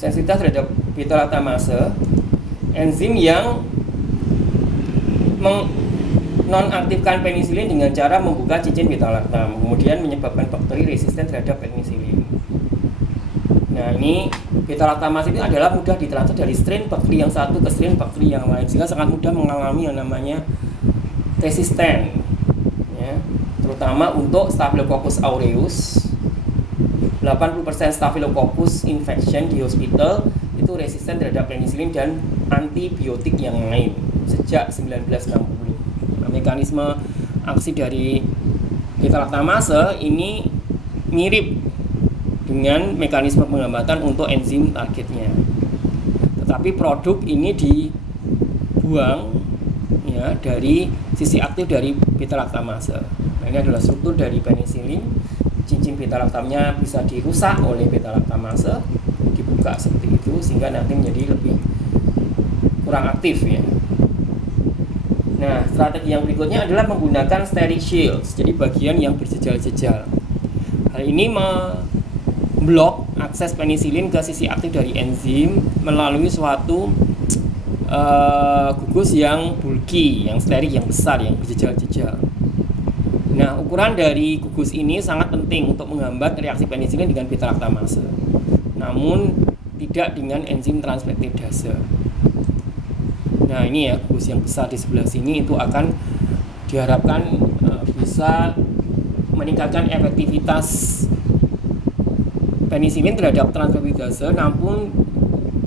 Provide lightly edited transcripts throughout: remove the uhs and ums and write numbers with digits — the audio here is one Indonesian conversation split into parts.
sensitivitas terhadap beta laktamase, enzim yang nonaktifkan penisilin dengan cara membuka cincin beta laktam, kemudian menyebabkan bakteri resisten terhadap penisilin. Nah, ini beta laktamase itu adalah mudah ditransfer dari strain bakteri yang satu ke strain bakteri yang lain, sehingga sangat mudah mengalami yang namanya resisten, ya, terutama untuk Staphylococcus aureus. 80% Staphylococcus infection di hospital itu resisten terhadap penisilin dan antibiotik yang lain sejak 1960. Nah, mekanisme aksi dari beta laktamase ini mirip dengan mekanisme penghambatan untuk enzim targetnya. Tetapi produk ini dibuang, ya, dari sisi aktif dari beta laktamase. Nah, ini adalah struktur dari penisilin. Cincin beta laktamnya bisa dirusak oleh beta laktamase, dibuka seperti itu sehingga nanti menjadi lebih kurang aktif, ya. Nah, strategi yang berikutnya adalah menggunakan steric shields, jadi bagian yang berjejal-jejal. Hal ini memblok akses penisilin ke sisi aktif dari enzim melalui suatu gugus yang bulky, yang steril, yang besar, yang berjejal-jejal. Nah, ukuran dari gugus ini sangat penting untuk menghambat reaksi penisilin dengan beta laktamase, namun tidak dengan enzim transpeptidase. Nah, ini ya, gugus yang besar di sebelah sini itu akan diharapkan bisa meningkatkan efektivitas penisilin terhadap transpeptidase, namun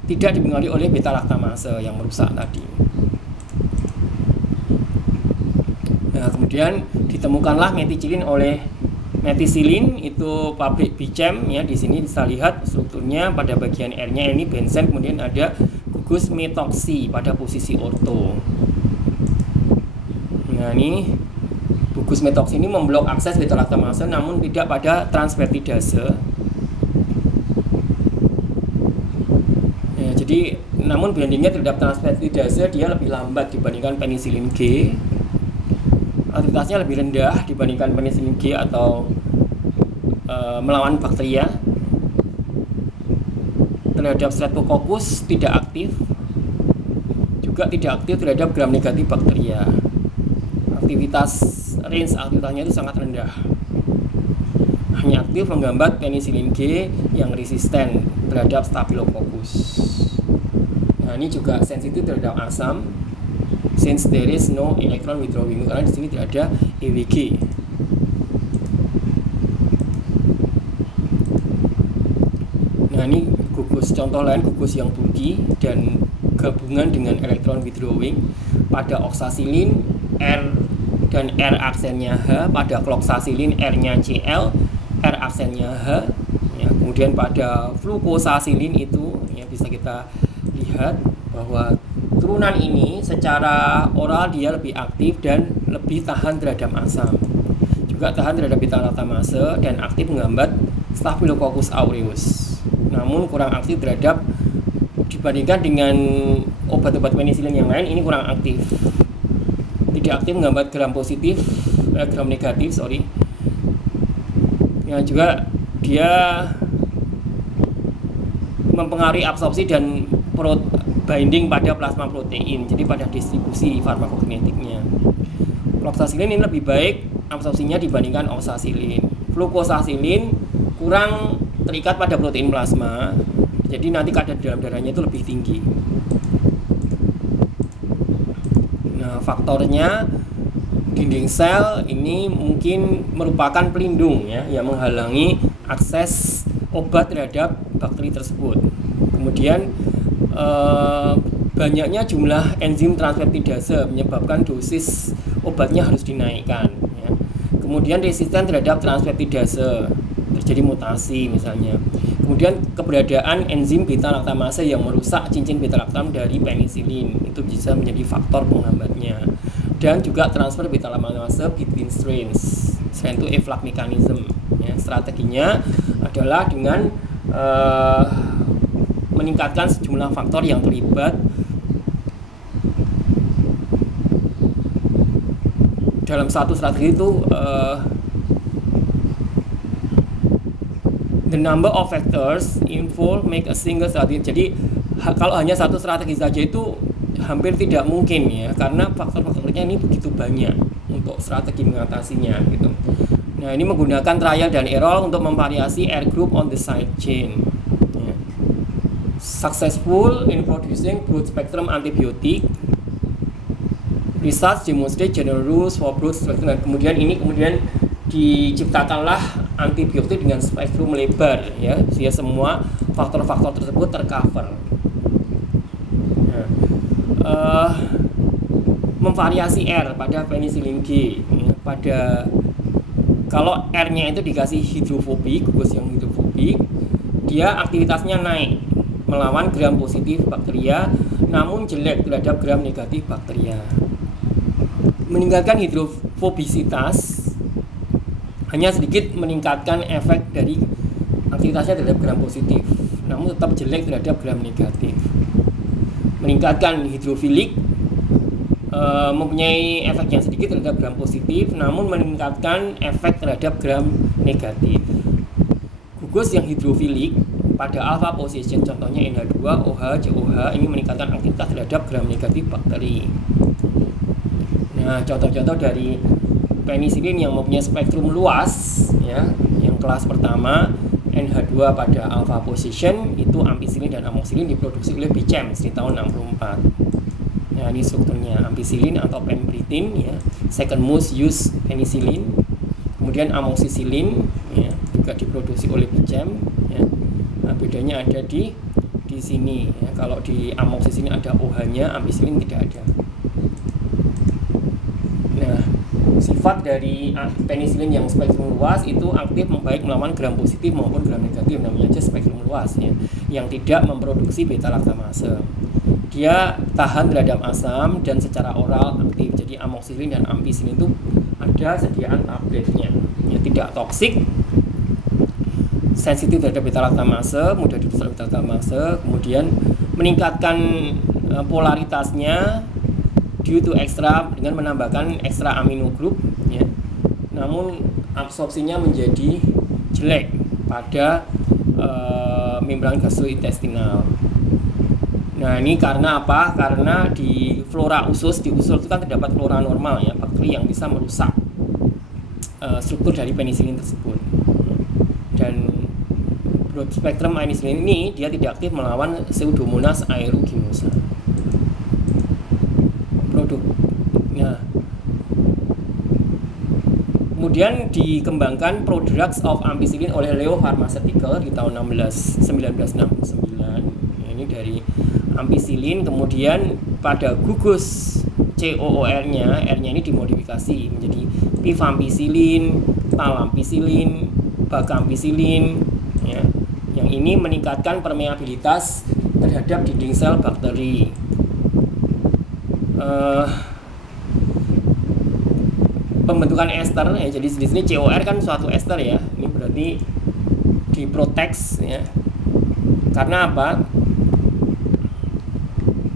tidak dipengaruhi oleh beta laktamase yang merusak tadi. Nah, kemudian ditemukanlah meticillin oleh methicillin, itu pabrik Bichem, ya. Di sini bisa lihat strukturnya, pada bagian R-nya ini benzen, kemudian ada gugus methoxy pada posisi orto. Nah, ini gugus methoxy ini memblok akses beta laktamase namun tidak pada transpeptidase. Ya, jadi namun bindingnya terhadap transpeptidase dia lebih lambat dibandingkan penisilin G. Aktivitasnya lebih rendah dibandingkan penisilin G atau melawan bakteria. Terhadap Streptococcus tidak aktif, juga tidak aktif terhadap gram negatif bakteria. Range aktivitasnya itu sangat rendah, hanya aktif menghambat penisilin G yang resisten terhadap Staphylococcus. Nah, ini juga sensitif terhadap asam, since there is no electron withdrawing, karena di sini tidak ada EWG. Nah, ini gugus contoh lain, gugus yang bulky dan gabungan dengan electron withdrawing. Pada oksasilin R dan R aksennya H, pada kloxasilin R-nya Cl, R aksennya H, ya. Kemudian pada flukosasilin itu, ya, bisa kita lihat bahwa turunan ini secara oral dia lebih aktif dan lebih tahan terhadap asam, juga tahan terhadap beta laktamase dan aktif menghambat Staphylococcus aureus, namun kurang aktif terhadap, dibandingkan dengan obat-obat penisilin yang lain, ini kurang aktif. Tidak aktif menghambat gram negatif, yang juga dia mempengaruhi absorpsi dan binding pada plasma protein, jadi pada distribusi farmakokinetiknya. Kloxasilin ini lebih baik absorpsinya dibandingkan oksasilin. Flukosasilin kurang terikat pada protein plasma, jadi nanti kadar dalam darahnya itu lebih tinggi. Nah, faktornya dinding sel ini mungkin merupakan pelindung, ya, yang menghalangi akses obat terhadap bakteri tersebut. Kemudian banyaknya jumlah enzim transpeptidase menyebabkan dosis obatnya harus dinaikkan, ya. Kemudian resisten terhadap transpeptidase, terjadi mutasi misalnya. Kemudian keberadaan enzim beta laktamase yang merusak cincin beta laktam dari penisilin itu bisa menjadi faktor penghambatnya. Dan juga transfer beta laktamase between strains. Selain itu efflux mechanism, ya. Strateginya adalah dengan meningkatkan sejumlah faktor yang terlibat dalam satu strategi itu the number of factors involved make a single strategy. Jadi kalau hanya satu strategi saja itu hampir tidak mungkin ya, karena faktor-faktornya ini begitu banyak untuk strategi mengatasinya gitu. Nah, ini menggunakan trial dan error untuk memvariasi air group on the side chain. Ya. Successful in producing broad spectrum antibiotic. Research demonstrate general rules for broad spectrum. Dan kemudian diciptakanlah antibiotik dengan spektrum lebar ya, sehingga semua faktor-faktor tersebut tercover. Memvariasi R pada penicillin G ya, kalau R-nya itu dikasih hidrofobik, gugus yang hidrofobik, dia aktivitasnya naik melawan gram positif bakteria, namun jelek terhadap gram negatif bakteria. Meningkatkan hidrofobisitas hanya sedikit meningkatkan efek dari aktivitasnya terhadap gram positif, namun tetap jelek terhadap gram negatif. Meningkatkan hidrofilik mempunyai efek yang sedikit terhadap gram positif, namun meningkatkan efek terhadap gram negatif. Gugus yang hidrofilik pada alpha position, contohnya NH2, OH, COH, ini meningkatkan aktivitas terhadap gram negatif bakteri. Nah, contoh-contoh dari penicillin yang mempunyai spektrum luas ya, yang kelas pertama NH2 pada alpha position itu ampicillin dan amoxicillin diproduksi oleh Bechamp di tahun 64. Nah, ini strukturnya ampicillin atau pembritin ya, second most used penicillin. Kemudian amoxicillin ya, juga diproduksi oleh Bechamp ya. Nah, bedanya ada di sini ya. Kalau di amoxicillin ada OH-nya, ampicillin tidak ada. Nah, sifat dari penicillin yang spektrum luas itu aktif baik melawan gram positif maupun gram negatif, namanya aja spektrum luas ya, yang tidak memproduksi beta laktamase. Dia tahan terhadap asam dan secara oral aktif. Jadi amoxicillin dan ampicillin itu ada sediaan tabletnya. Ya, tidak toksik, sensitif terhadap beta laktamase, mudah diserap beta laktamase, kemudian meningkatkan polaritasnya due to extra dengan menambahkan ekstra amino group ya. Namun absorpsinya menjadi jelek pada membran gastrointestinal. Nah, ini karena apa? Karena di flora usus, di usus itu kan terdapat flora normal ya, bakteri yang bisa merusak struktur dari penicillin tersebut. Dan broad spectrum penicillin ini dia tidak aktif melawan Pseudomonas aeruginosa. Nah, kemudian dikembangkan prodrugs of ampicillin oleh Leo Pharmaceutical di tahun 1969. Ini dari ampicillin, kemudian pada gugus COOR-nya, R-nya ini dimodifikasi menjadi pivampicillin, talampicillin, bagampicillin ya. Yang ini meningkatkan permeabilitas terhadap dinding sel bakteri. Pembentukan ester ya, jadi di sini COR kan suatu ester ya, ini berarti diproteks ya. Karena apa?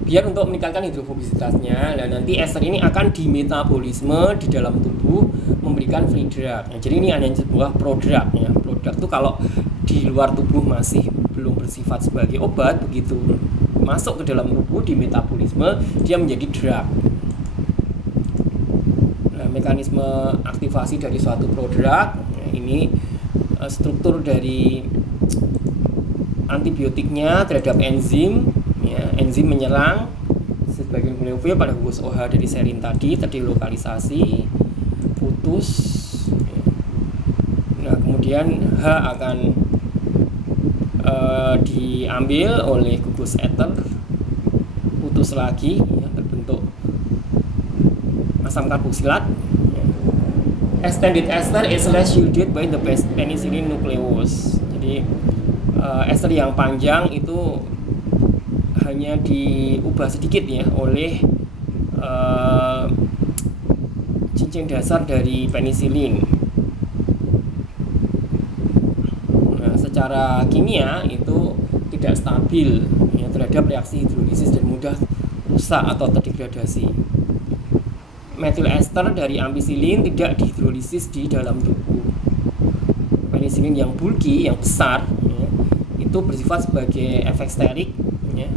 Biar untuk meningkatkan hidrofobisitasnya, dan nanti ester ini akan dimetabolisme di dalam tubuh memberikan free drug. Nah, jadi ini hanya sebuah prodrug ya. Prodrug itu kalau di luar tubuh masih belum bersifat sebagai obat, begitu masuk ke dalam tubuh di metabolisme dia menjadi drug. Nah, mekanisme aktivasi dari suatu prodrug ya, ini struktur dari antibiotiknya terhadap enzim ya, enzim menyerang sebagian molekul pada gugus OH dari serin tadi terdilokalisasi, putus ya. Nah, kemudian H akan diambil oleh gugus ether, putus lagi ya, terbentuk asam karboksilat ya. Extended ester is less shielded by the penicillin nucleus. Jadi ester yang panjang itu hanya diubah sedikit ya oleh cincin dasar dari penicillin. Nah, secara kimia itu tidak stabil ya, terhadap reaksi hidrolisis dan mudah rusak atau terdegradasi. Metil ester dari ampicillin tidak dihidrolisis di dalam tubuh. penisilin yang bulky, yang besar, ya, itu bersifat sebagai efek sterik, ya.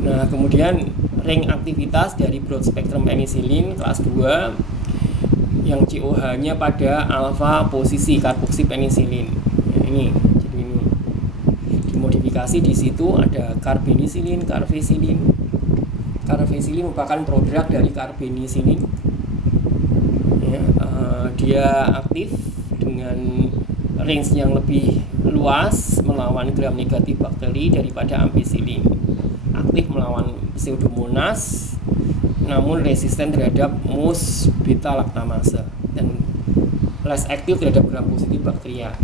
Nah, kemudian ring aktivitas dari broad spectrum penisilin kelas 2 yang COH-nya pada alfa posisi karboksi penisilin. Ya, ini jadi ini dimodifikasi, di situ ada karbenisilin, karvesilin. Karvesilin merupakan produk dari karbenisilin. Ya, dia aktif dengan range yang lebih luas melawan gram negatif bakteri daripada ampicillin. Aktif melawan Pseudomonas, namun resisten terhadap mus beta lactamase dan less aktif terhadap gram positif bakteria.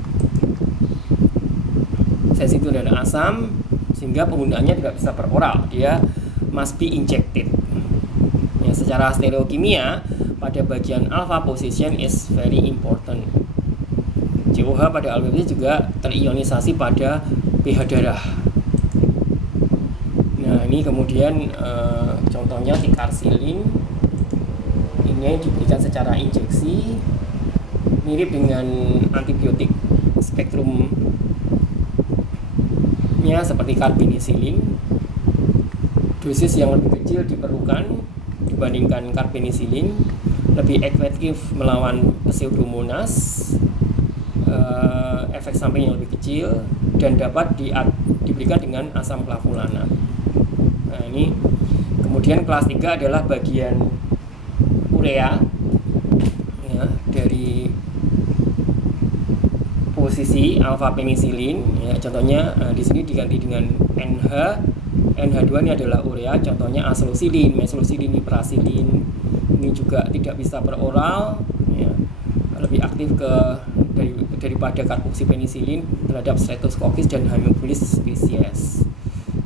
Sensitif terhadap asam, sehingga penggunaannya tidak bisa per oral, dia must be injected. Ya, secara stereokimia pada bagian alpha position is very important. COH pada alveolus juga terionisasi pada pH darah. Nah, ini kemudian contohnya tikarsilin, ini diberikan secara injeksi, mirip dengan antibiotik spektrumnya seperti karbenisilin. Dosis yang lebih kecil diperlukan dibandingkan karbenisilin, lebih efektif melawan Pseudomonas, efek samping yang lebih kecil, dan dapat diberikan dengan asam flavolanat. Nah, ini kemudian kelas 3 adalah bagian urea, ya, dari posisi alfa penisilin, ya, contohnya di sini diganti dengan NH2 ini adalah urea, contohnya aslocillin, meslocillin, piperacillin. Ini juga tidak bisa per oral, ya, lebih aktif daripada karboksi penisilin terhadap Streptococcus dan Haemophilus spesies.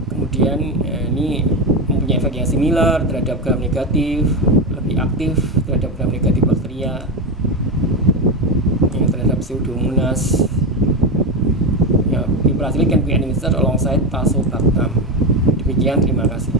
Kemudian ini mempunyai efek yang similar terhadap gram negatif, lebih aktif terhadap gram negatif bakteria, yang terhadap Pseudomonas. Ya, piperacillin can be administered alongside tazobactam. Demikian, terima kasih.